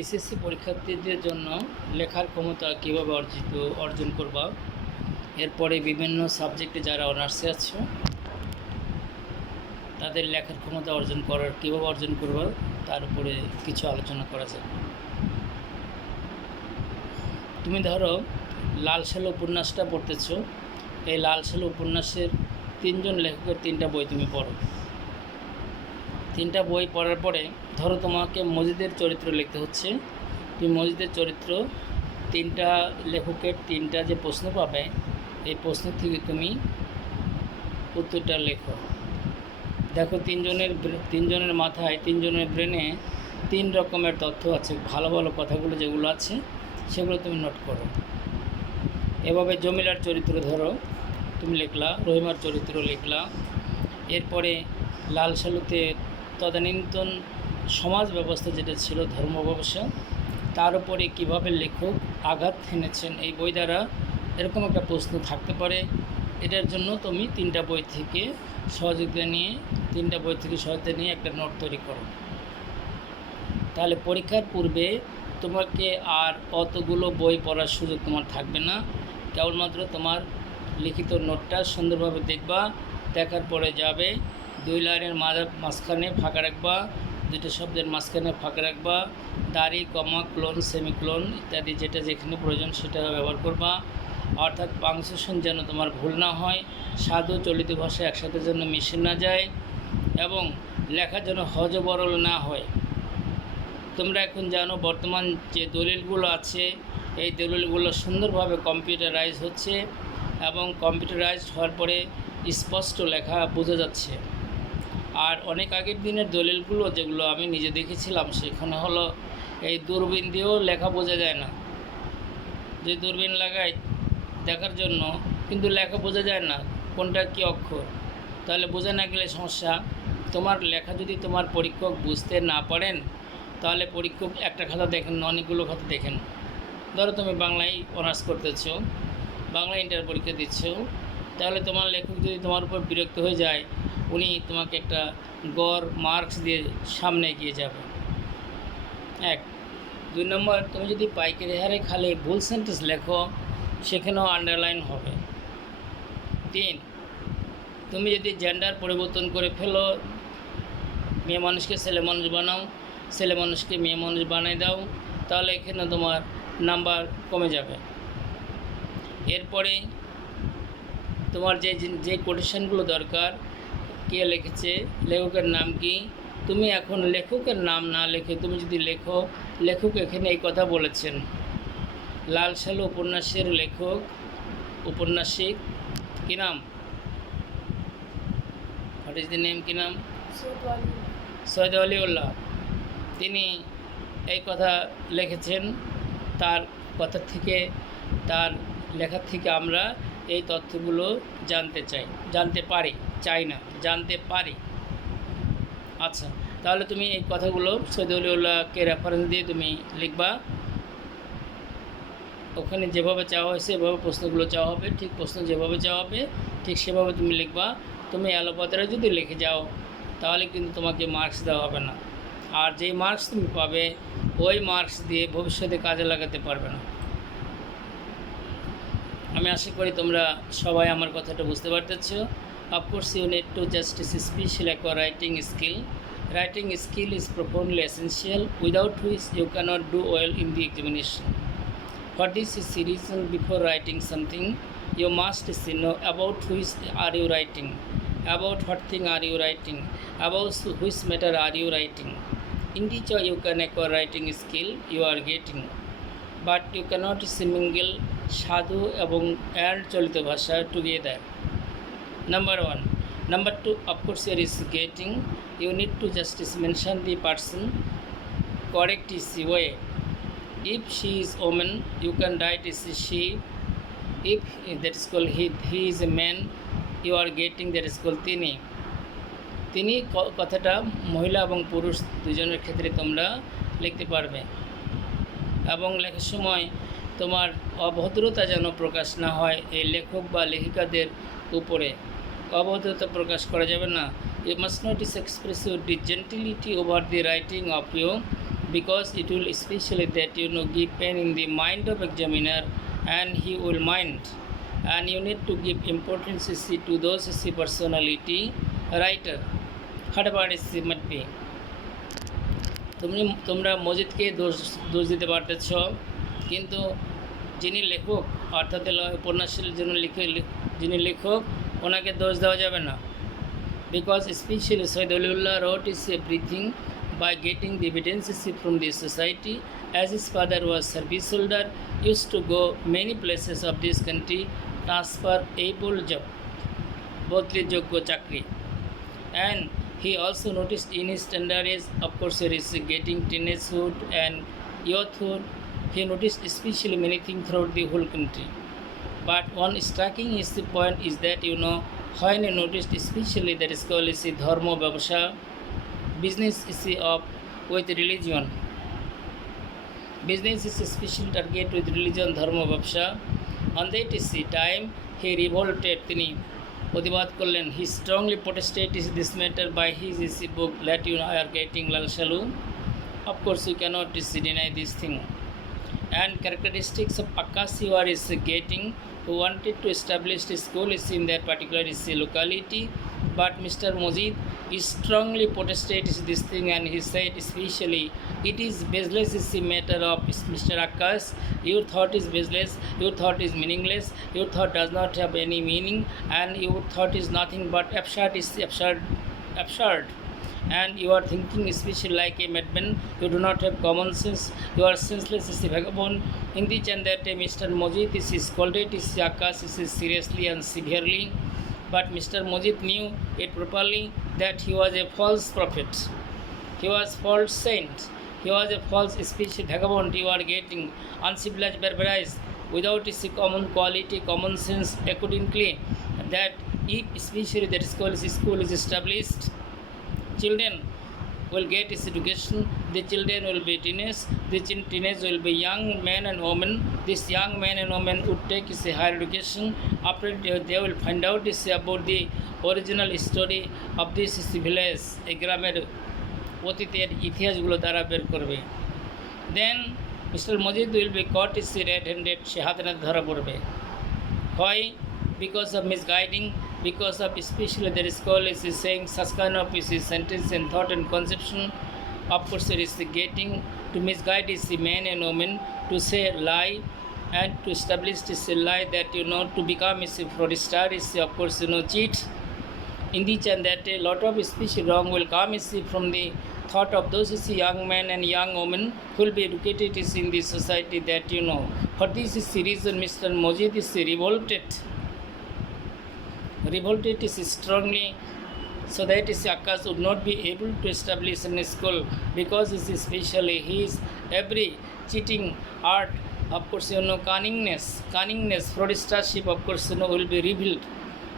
SSC পরীক্ষার্থীদের জন্য লেখার ক্ষমতা কীভাবে অর্জন করবা, এরপরে বিভিন্ন সাবজেক্টে যারা অনার্সে আছো তাদের লেখার ক্ষমতা কীভাবে অর্জন করবা তার উপরে কিছু আলোচনা করা যায়। তুমি ধরো লাল সাল উপন্যাসটা পড়তেছ, এই লাল সাল উপন্যাসের 3 জন লেখকের 3টা বই তুমি পড়ো। 3টা বই পড়ার পরে ধরো তোমাকে মজিদের চরিত্র লিখতে হচ্ছে, তুমি মজিদের চরিত্র 3টা লেখকের 3টা যে প্রশ্ন পাবে, এই প্রশ্ন থেকে তুমি উত্তরটা লেখো। দেখো 3 জনের মাথায় 3 জনের ব্রেনে 3 রকমের তথ্য আছে, ভালো ভালো কথাগুলো যেগুলো আছে সেগুলো তুমি নোট করো। এভাবে জমিলার চরিত্র ধরো তুমি লিখলা, রহিমার চরিত্র লিখলা। এরপরে লাল সালুতে তদানীন্তন সমাজ ব্যবস্থা যেটা ছিল, ধর্ম ব্যবসা, তার উপরে কীভাবে লেখক আঘাত হেনেছেন এই বই দ্বারা, এরকম একটা প্রশ্ন থাকতে পারে। এটার জন্য তুমি 3টা বই থেকে সহযোগিতা নিয়ে একটা নোট তৈরি করো। তাহলে পরীক্ষার পূর্বে তোমাকে আর অতগুলো বই পড়ার সুযোগ তোমার থাকবে না, কেবলমাত্র তোমার লিখিত নোটটা সুন্দরভাবে দেখবা, দেখার পরে যাবে 2 লাইনের মাঝখানে ফাঁকা রাখবা, 2টা শব্দের মাঝখানে ফাঁকা রাখবা, দাড়ি, কমা, ক্লোন, সেমিক্লোন ইত্যাদি যেটা যেখানে প্রয়োজন সেটা ব্যবহার করবা। অর্থাৎ পাংচুয়েশন যেন তোমার ভুল না হয়, সাধু চলিত ভাষা একসাথে যেন মিশে না যায়, এবং লেখা যেন হজবরল না হয়। তোমরা এখন জানো বর্তমান যে দলিলগুলো আছে, এই দলিলগুলো সুন্দরভাবে কম্পিউটারাইজ হচ্ছে, এবং কম্পিউটারাইজড হওয়ার পরে স্পষ্ট লেখা বোঝা যাচ্ছে। আর অনেক আগের দিনের দলিলগুলো যেগুলো আমি নিজে দেখেছিলাম, সেখানে হলো এই দূরবীন দিয়েও লেখা বোঝা যায় না, যে দূরবীন লাগাই দেখার জন্য, কিন্তু লেখা বোঝা যায় না কোনটা কী অক্ষর। তাহলে বোঝা না গেলে সমস্যা। তোমার লেখা যদি তোমার পরীক্ষক বুঝতে না পারেন, তাহলে পরীক্ষক একটা খাতা দেখেন, অনেকগুলো খাতা দেখেন। ধরো তুমি বাংলায় অনার্স করতেছো, বাংলা ইন্টার পরীক্ষা দিচ্ছ, তাহলে তোমার লেখক যদি তোমার উপর বিরক্ত হয়ে যায়, উনি তোমাকে একটা গড় মার্কস দিয়ে সামনে এগিয়ে যাবে। 1 2 নম্বর, তুমি যদি পাইকারি হারে খালি ভুল সেন্টেন্স লেখো, সেখানেও আন্ডারলাইন হবে। 3 তুমি যদি জেন্ডার পরিবর্তন করে ফেলো, মেয়ে মানুষকে ছেলে মানুষ বানাও, ছেলে মানুষকে মেয়ে মানুষ বানিয়ে দাও, তাহলে এখানে তোমার নাম্বার কমে যাবে। এরপরে তোমার যে কোটেশনগুলো দরকার, কে লিখেছে, লেখকের নাম কি, তুমি এখন লেখকের নাম না লিখে তুমি যদি লেখক এখানে এই কথা বলেছেন। লাল সালু উপন্যাসের ঔপন্যাসিক কী নাম, হোয়াট ইজ দ্য নেম, কী নাম? সৈয়দ ওয়ালিউল্লাহ। তিনি এই কথা লিখেছেন। তার কথা থেকে, তার লেখা থেকে আমরা এই তথ্যগুলো জানতে পারি। আচ্ছা, তাহলে তুমি এই কথাগুলো সৈয়দ ওয়ালিউল্লাহকে রেফারেন্স দিয়ে তুমি লিখবা। ওখানে যেভাবে চাওয়া হয়েছে এভাবে প্রশ্নগুলো চাওয়া হবে, ঠিক প্রশ্ন যেভাবে চাওয়া হবে ঠিক সেভাবে তুমি লিখবা। তুমি এলোপাতাড়ি যদি লিখে যাও, তাহলে কিন্তু তোমাকে মার্কস দেওয়া হবে না, আর যেই মার্কস তুমি পাবে ওই মার্কস দিয়ে ভবিষ্যতে কাজে লাগাতে পারবে না। আমি আশা করি তোমরা সবাই আমার কথাটা বুঝতে পারতেছ। Of course you need to justice special writing skill. Writing skill is profoundly essential, without which you cannot do well in the examination. For this is the reason before writing something, you must know about which are you writing, about what thing are you writing, about which matter are you writing. In this way you can acquire writing skill you are getting, but you cannot mingle sadhu and cholito bhasha together. Number 1. Number 2, of course, here is getting. You need to just mention the person correct is way. If she is woman, you can write is she. If that is called he is a man, you are getting that is called তিনি কথাটা মহিলা এবং পুরুষ দুজনের ক্ষেত্রে তোমরা লিখতে পারবে, এবং লেখার সময় তোমার অভদ্রতা যেন প্রকাশ না হয়। এই লেখক বা লেখিকাদের উপরে অভদ্রতা প্রকাশ করা যাবে না। You must not express your gentility over the writing of your because it will especially that give pain in the mind of examiner, and he will mind, and you need to give importance to those personality writer whatever might be. তোমরা মজিদকে দোষ দিতে পারতেছ, কিন্তু যিনি লেখক অর্থাৎ উপন্যাসের জন্য যিনি লেখক ওনাকে দোষ দেওয়া যাবে না। Because specially Syed Oliullah wrote everything by getting the evidences from the society, as his father was service holder, used to go many places of this country, transfer able job, বদলিযোগ্য চাকরি, and he also noticed in his tender age, of course, there is getting teenagehood and youthhood. He noticed especially many things throughout the whole country. But one striking is the point is that when he noticed especially that is called dharma babasha, business is of with religion. Business is a special target with religion dharma babasha. On that time he revolted, তিনি প্রতিবাদ করলেন। He strongly protested this matter by his book Let are getting Lal Salu. Of course you cannot deny this thing. And characteristics of Akasi were getting, who wanted to establish a school in that particular locality, but Mr. Mojid strongly protested this thing, and he said especially it is baseless is a matter of Mr. Akas. Your thought is baseless, your thought is meaningless, your thought does not have any meaning, and your thought is nothing but absurd. And you are thinking especially like a madman. You do not have common sense. You are senseless as a vagabond. In this and that Mr. Mojid is scolded Akas seriously and severely. But Mr. Mojid knew it properly that he was a false prophet. He was false saint. He was a false speech vagabond. You are getting uncivilized, barbarized, without his common quality, common sense. Accordingly, that if especially that school is established, children will get his education. The children will be teenage. The teenage will be young men and women. This young men and women would take his higher education. After they will find out about the original story of this village, a গ্রামের অতীতের ইতিহাসগুলো তারা বের করবে। Then Mr. Mojid will be caught red-handed, সে হাতে নাতে ধরা পড়বে। Why? Because of misguiding, because of especially there is called is saying such kind of sentence and thought and conception. Of course there is getting to misguide is the man and woman, to say lie and to establish this lie that to become is a fraudster is of course cheat. In this and that a lot of species wrong will come is from the thought of those young men and young women who will be educated is in the society that for this is the reason Mr. Mojid is revolted is strongly, so that Akas would not be able to establish a school, because especially his every cheating art, of course cunningness, fraudstership, of course will be revealed.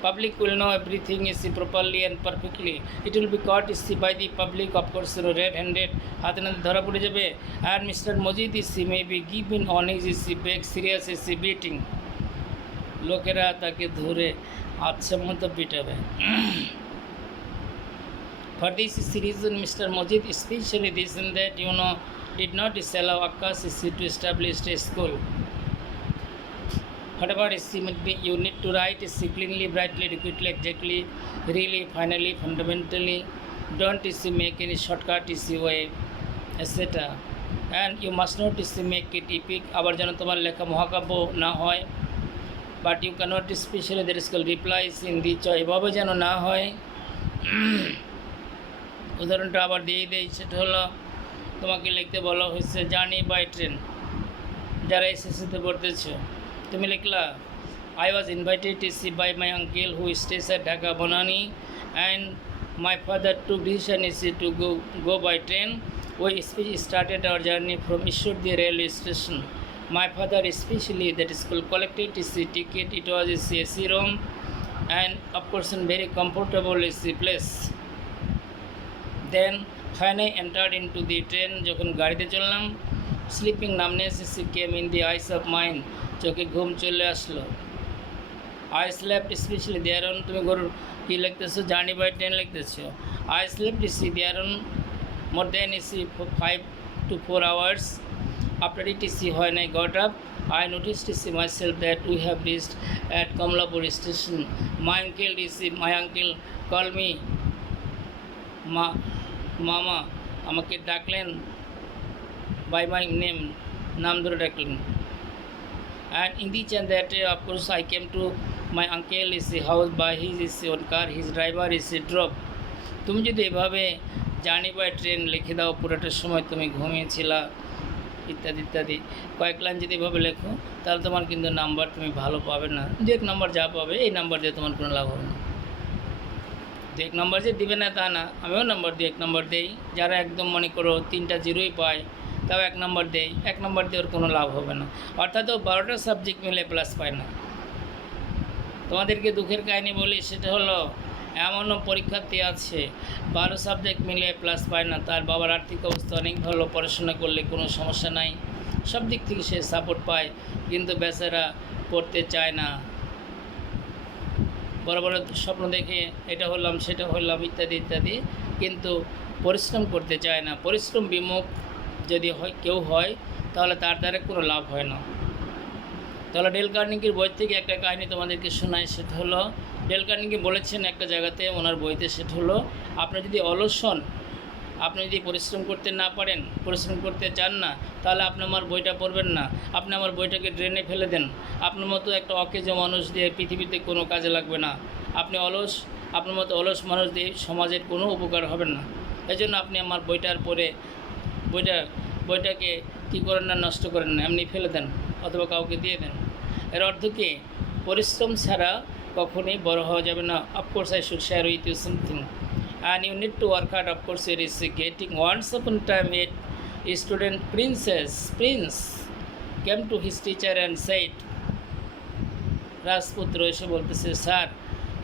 Public will know everything is properly and perfectly. It will be caught by the public, of course red-handed, হাতে নাতে ধরা পড়ে যাবে। And Mr. Mojid may be given on his back serious beating. লোকেরা তাকে ধরে আচ্ছা মতো পিটাবে। For this reason Mr. Mojid especially this and that did not allow Akas to establish a school. Whatever might be, you need to write cleanly, brightly, adequately, exactly, really, finally, fundamentally. Don't make any shortcut way, etc. And you must not make it epic. আবার যেন তোমার লেখা মহাকাব্য না হয়। But you cannot especially there is called replies in the এভাবে যেন না হয়। উদাহরণটা আবার দিয়ে দেয়, সেটা হলো তোমাকে লিখতে বলা হয়েছে জার্নি বাই ট্রেন। যারা এসএসসিতে পড়তেছে তুমি লিখলা I was invited to see by my uncle who stays at Dhaka Bonani, and my father took decision to go by train. We started our journey from Ishurdi railway station. My father especially that is collected his ticket. It was a AC room and of course very comfortable place. Then when I entered into the train, যখন গাড়িতে চললাম, sleeping numbness came in the eyes of mine. চোখে ঘুম চলে আসলো। I slept especially there on, তুমি গরুর কি লিখতেছো, জার্নি বাই ট্রেন লিখতেছো। I slept there on more than 5 to 4 hours. After ETC, when I got up, I noticed myself that we have reached at Kamlapur station. My uncle called me মামা, আমাকে ডাকলেন by my name, নাম ধরে ডাকলেন। And in the chain that of course I came to my uncle is house by his own car, his driver is drop. তুমি যদি এভাবে journey by train লিখে দাও, পুরোটার সময় তুমি ঘুমিয়েছিলা ইত্যাদি ইত্যাদি কয়েক লাইন যদি এভাবে লেখো, তাহলে তোমার কিন্তু নাম্বার তুমি ভালো পাবে না। 2 নম্বর যা পাবে এই নাম্বার দিয়ে তোমার কোনো লাভ হবে না। 2 নম্বর যে দিবে না তা না, আমিও নাম্বার দিই, 1 নম্বর দেই। যারা একদম মনে করো 3টা জিরোই পায়, তাও 1 নম্বর দেই। 1 নম্বর দিয়ে ওর কোনো লাভ হবে না, অর্থাৎ ও 12টা সাবজেক্ট মিলে প্লাস পায় না। তোমাদেরকে দুঃখের কাহিনী বলি, সেটা হলো এমনও পরীক্ষার্থী আছে 12 সাবজেক্ট মিলে প্লাস পায় না। তার বাবার আর্থিক অবস্থা অনেক ভালো, পড়াশোনা করলে কোনো সমস্যা নাই, সব দিক থেকে সে সাপোর্ট পায়, কিন্তু বেচারা পড়তে চায় না। বড় বড় স্বপ্ন দেখে এটা হলাম সেটা হলাম ইত্যাদি ইত্যাদি, কিন্তু পরিশ্রম করতে চায় না। পরিশ্রম বিমুখ যদি কেউ হয়, তাহলে তার দ্বারা কোনো লাভ হয় না। তাহলে ডেল কার্নেগির বই থেকে একটা কাহিনী তোমাদেরকে শোনায়। সেটা হলো, ডেল কার্নেগি বলেছেন একটা জায়গাতে ওনার বইতে, সেটা হলো আপনি যদি অলস হন, আপনি যদি পরিশ্রম করতে না পারেন, পরিশ্রম করতে চান না, তাহলে আপনি আমার বইটা পড়বেন না, আপনি আমার বইটাকে ড্রেনে ফেলে দেন। আপনার মতো একটা অকেজো মানুষ দিয়ে পৃথিবীতে কোনো কাজে লাগবে না। আপনি অলস, আপনার মতো অলস মানুষ দিয়ে সমাজের কোনো উপকার হবে না। এই জন্য আপনি আমার বইটার পরে বইটাকে কী করেন না, নষ্ট করেন না, এমনি ফেলে দেন অথবা কাউকে দিয়ে দেন। এর অর্থ কি? পরিশ্রম ছাড়া কখনোই বড় হওয়া যাবে না। Of course I should share with you something and you need to work hard. Of course it is getting. Once upon a time a student prince came to his teacher and said, রাজপুত্র এসে বলতেছে, sir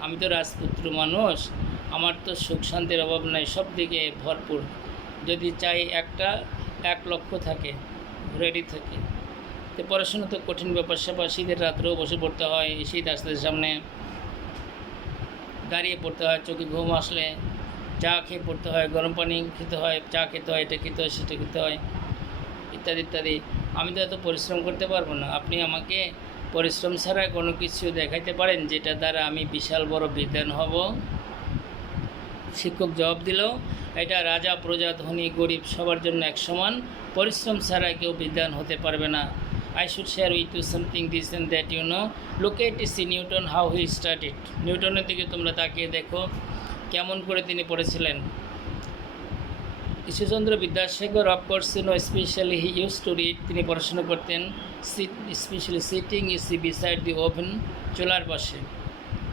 আমি তো রাজপুত্র মানুষ, আমার তো সুখ শান্তির অভাব নাই, সব দিকে ভরপুর, যদি চাই 1 লক্ষ থাকে, রেডি থাকে। তো পড়াশোনা তো কঠিন ব্যাপার স্যাপার, শীতের রাত্রেও বসে পড়তে হয়, শীত আসতে সামনে দাঁড়িয়ে পড়তে হয়, চোখে ঘুম আসলে চা খেয়ে পড়তে হয়, গরম পানি খেতে হয়, চা খেতে হয়, এটা খেতে হয়, সেটা খেতে হয়, ইত্যাদি ইত্যাদি। আমি তো এত পরিশ্রম করতে পারবো না। আপনি আমাকে পরিশ্রম ছাড়া কোনো কিছু দেখাইতে পারেন যেটা দ্বারা আমি বিশাল বড় বিদ্বান হব? শিক্ষক জবাব দিল, এটা রাজা প্রজা ধনী গরিব সবার জন্য এক সমান, পরিশ্রম ছাড়া কেউ বিদ্বান হতে পারবে না। I should share with you something this and that, you know. Look at Newton, how he studied. নিউটনের দিকে তোমরা তাকিয়ে দেখো কেমন করে তিনি পড়েছিলেন। Ishwarchandra Vidyasagar of course specially he use to read, তিনি পড়াশোনা করতেন specially sitting beside the oven, চুলার পাশে।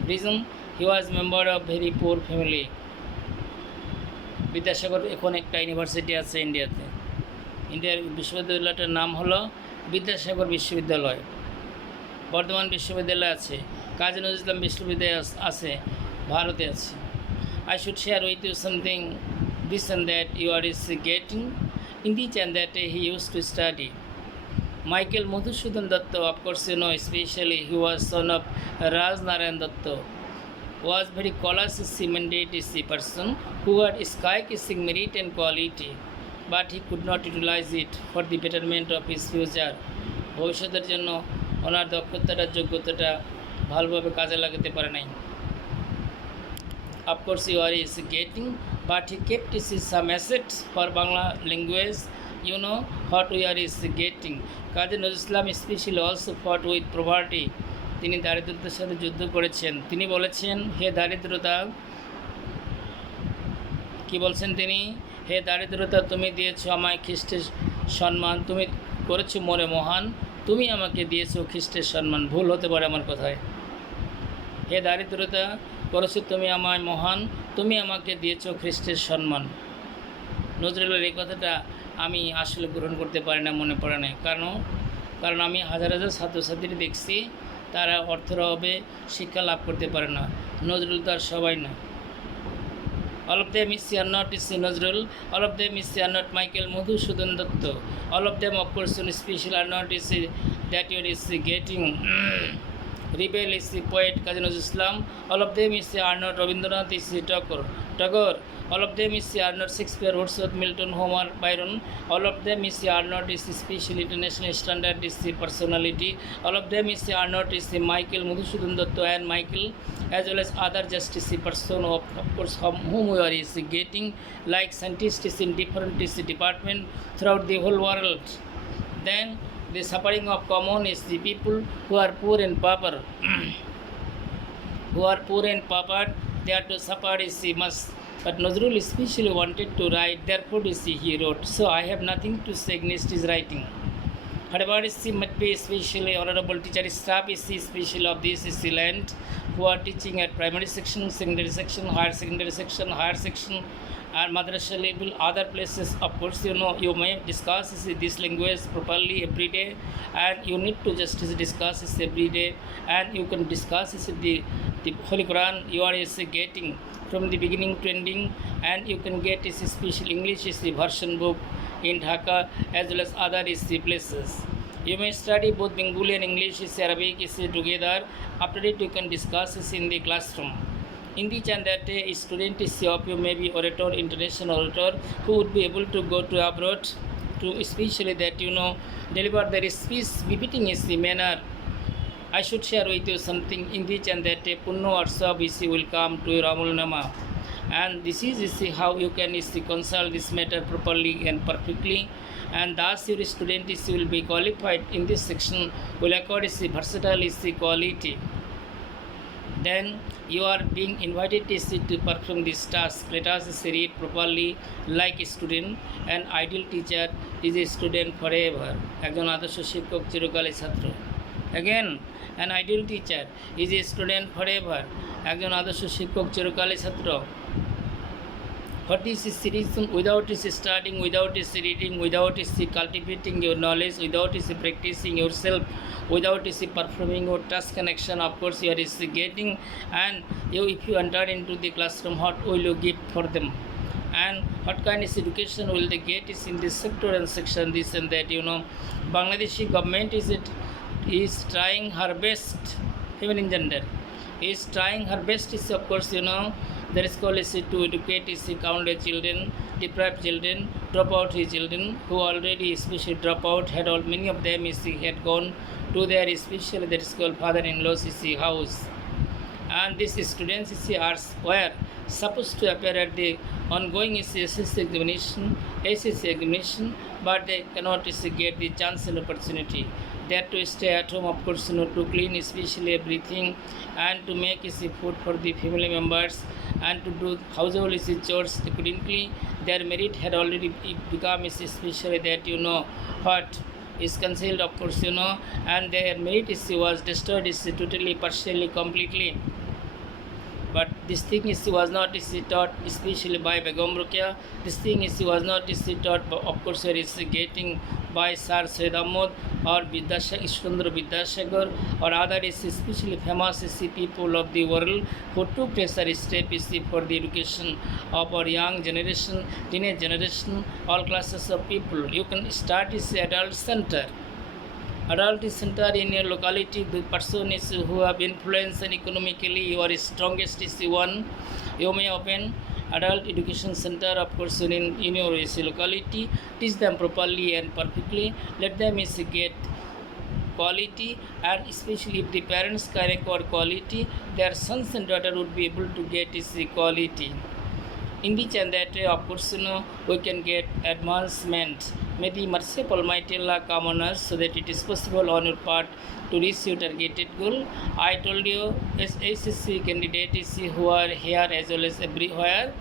Reason, he was member of very poor family. Vidyasagar এখন একটা ইউনিভার্সিটি আছে ইন্ডিয়াতে, ইন্ডিয়ার বিশ্ববিদ্যালয়টার নাম হলো বিদ্যাসাগর বিশ্ববিদ্যালয়। বর্ধমান বিশ্ববিদ্যালয় আছে, কাজী নজরুল ইসলাম বিশ্ববিদ্যালয় আছে, ভারতে আছে। I should share with you something this and that you are getting in this and that he used to study. Michael Madhusudan Datta, of course you know, especially he was son of Raj Narayan Datta, was very colossus mandate person who had sky-kissing merit and quality, but he could not utilize it for the betterment of his future. ভবিষ্যতের জন্য ওনার দক্ষতাটা যোগ্যতাটা ভালোভাবে কাজে লাগাতে পারে নাই। Of course you are getting, but he kept some assets for Bangla language. You know what we are getting. Kazi Nazrul Islam specially also fought with poverty. তিনি দারিদ্রতার সাথে যুদ্ধ করেছেন। তিনি বলেছেন, হে দারিদ্রতা, কি বলছেন তিনি? হে দারিদ্রতা, তুমি দিয়েছো আমায় খ্রিস্টের সম্মান, তুমি করেছো মোরে মহান, তুমি আমাকে দিয়েছো খ্রিস্টের সম্মান। ভুল হতে পারে আমার কথায়। হে দারিদ্রতা, করেছো তুমি আমায় মহান, তুমি আমাকে দিয়েছো খ্রিস্টের সম্মান। নজরুলের এই কথাটা আমি আসলে গ্রহণ করতে পারি না, মনে পড়ে না। কারণ আমি হাজার হাজার ছাত্রছাত্রী দেখছি, তারা অর্থের অভাবে শিক্ষা লাভ করতে পারে না। নজরুল তো আর সবাই না। All of them is not Nazrul, all of them is not Michael Madhusudan Datta, all of them of course special are not that you is getting. Rebel is the poet Kazi Nazrul Islam, all of them is are not Rabindranath is Tagore. Tagore. All of them is Arnold Shakespeare, Wordsworth, Milton, Homer, Byron. All of them is Arnold is the special international standard is the personality. All of them is Arnold is the Michael Madhusudan Datta and Michael, as well as other justice person of course whom we are is getting like scientists is in different is department throughout the whole world. Then the suffering of common is the people who are poor and pauper. Who are poor and pauper, they are to suffer is the must. But Nazrul especially wanted to write, therefore is he wrote. So I have nothing to say against his writing. However, is he might be especially honorable teacher staff is the special of this is the land who are teaching at primary section, secondary section, higher section, and madrasa level, other places. Of course, you may discuss this language properly every day, and you need to just discuss this every day, and you can discuss the Holy Quran. You are getting from the beginning to ending, and you can get this special English is the version book in Dhaka as well as other is the places. You may study both Bengali and English is Arabic is together. After it, you can discuss this in the classroom. In the and that a student is of you may be orator, international orator, who would be able to go to abroad to especially that deliver their speech befitting is the manner. I should share with you something in which and that a Punno or Sab will come to your Amulnama. And this is how you can consult this matter properly and perfectly. And thus your student will be qualified in this section, will accord versatile quality. Then you are being invited to perform this task. Let us read properly like a student. An ideal teacher is a student forever. একজন আদর্শ শিক্ষক চিরকালের ছাত্র। Again, an ideal teacher is a student forever. একজন আদর্শ শিক্ষক চিরকালের ছাত্র। What is reason? Without studying, without reading, without cultivating your knowledge, without practicing yourself, without performing your task connection, of course you are getting, and if you enter into the classroom, what will you give for them? And what kind of education will they get is in this sector and section, this and that, Bangladeshi government is trying her best, feminine gender, is trying her best is of course, there is called to educate countless children, deprived children, dropout children who already especially drop out, had all many of them had gone to their especially that is called father-in-law's house. And these students were supposed to appear at the ongoing SSC examination, but they cannot get the chance and opportunity. They have to stay at home, of course, to clean especially everything, and to make food for the family members, and to do household chores accordingly. Their merit had already become especially that what is concealed, of course, and their merit was destroyed totally, partially, completely. But this thing was not taught especially by Begum Rukia. This thing was not taught, of course, getting by Sir Syed Ahmad or Ishwandra Vidyasagar or other especially famous people of the world who took necessary steps for the education of our young generation, teenage generation, all classes of people. You can start adult center. Adult center in your locality, the person who have influence and economically you are strongest is the one. You may open adult education center, of course, in your locality. Teach them properly and perfectly. Let them get quality, and especially if the parents can acquire quality, their sons and daughter would be able to get quality. In which and that way, of course, we can get advancement. May the mercy of Almighty Allah come on us so that it is possible on your part to reach your targeted goal. I told you, as SSC candidates who are here as well as everywhere,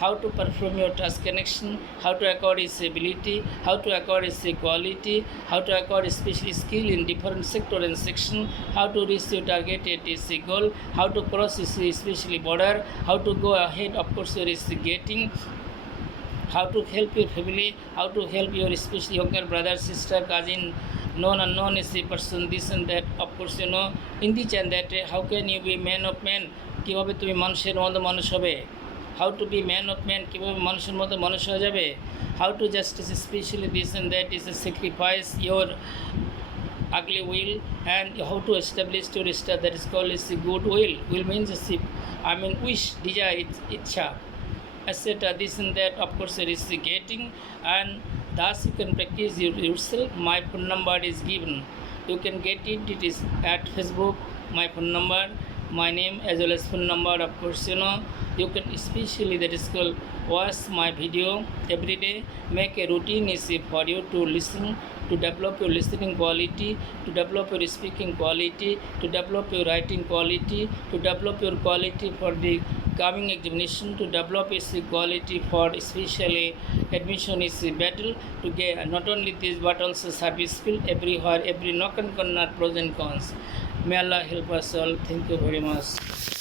how to perform your task connection, how to accord his ability, how to accord his quality, how to accord especially skill in different sector and section, how to reach your targeted goal, how to cross especially border, how to go ahead, of course, you are getting, how to help your family, how to help your especially younger brother, sister, cousin, known and unknown is the person, this and that, of course, in this and that, how can you be man of man, কিভাবে তুমি মানুষের মতো মানুষ হবে, how to be man of man, কিভাবে মানুষের মতো মানুষ হয়ে যাবে, how to justice especially this and that is a sacrifice your ugly will, and how to establish your star that is called is the good will. Will means wish, desire, ichha. etc. This and that, of course, it is getting, and thus you can practice yourself. My phone number is given. You can get it. It is at Facebook. My phone number, my name as well as phone number. Of course, you can especially that is called watch my video every day. Make a routine is for you to listen, to develop your listening quality, to develop your speaking quality, to develop your writing quality, to develop your quality for the coming examination, to develop its quality for especially admission is battle, to get not only this but also service skill everywhere, every nook and corner, pros and cons. May Allah help us all. Thank you very much.